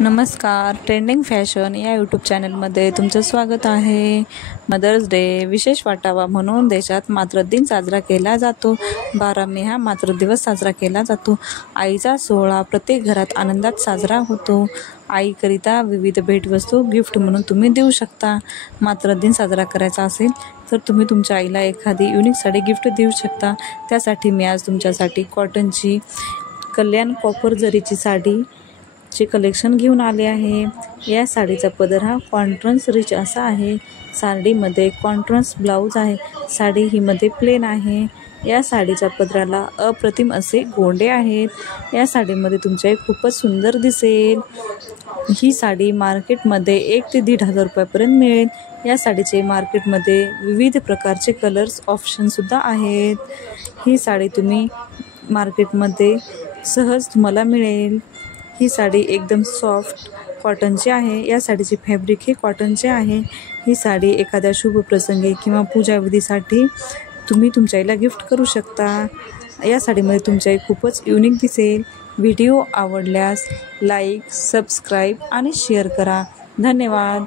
नमस्कार, trending fashion या YouTube चॅनलमध्ये तुमचं स्वागत आहे। मदर्स डे विशेष वाटावा म्हणून देशात मातृदिन साजरा केला जातो। 12 मे हा मातृदिवस साजरा केला जातो। आईचा सोहळा प्रत्येक घरात आनंदात साजरा होतो। आईकरिता विविध भेटवस्तू गिफ्ट म्हणून तुम्ही देऊ शकता। मातृदिन साजरा करायचा असेल तर तुम्ही तुमच्या आईला एखादी युनिक साडी गिफ्ट देऊ शकता। त्यासाठी मी आज तुमच्यासाठी कॉटनची कल्याण कॉपर जरीची साडी चे कलेक्शन घेऊन आले आहे। या साडीचा पदर हा कॉन्ट्रास्ट रिच असा आहे। साडीमध्ये कॉन्ट्रास्ट ब्लाउज आहे। साडी ही मध्ये प्लेन आहे। या साडीच्या पदराला अप्रतिम असे गोंडे आहेत। या साडीमध्ये तुमचे खूपच सुंदर दिसेल। ही साडी मार्केटमध्ये 1 ते 1,500 रुपयापर्यंत मिळेल। या साडीचे मार्केटमध्ये विविध प्रकारचे कलर्स ऑप्शन सुद्धा आहेत। ही साडी तुम्ही मार्केटमध्ये सहज तुम्हाला मिळेल। ही साडी एकदम सॉफ्ट कॉटनची आहे। या साडीचे फॅब्रिक हे कॉटनचे आहे। ही साडी एखाद्या शुभ प्रसंगी किंवा पूजाविधीसाठी तुम्ही तुमच्या आईला गिफ्ट करू शकता। या साडीमध्ये तुमच्या आई खूपच युनिक दिसेल। व्हिडिओ आवडल्यास लाईक, सबस्क्राईब आणि शेअर करा। धन्यवाद।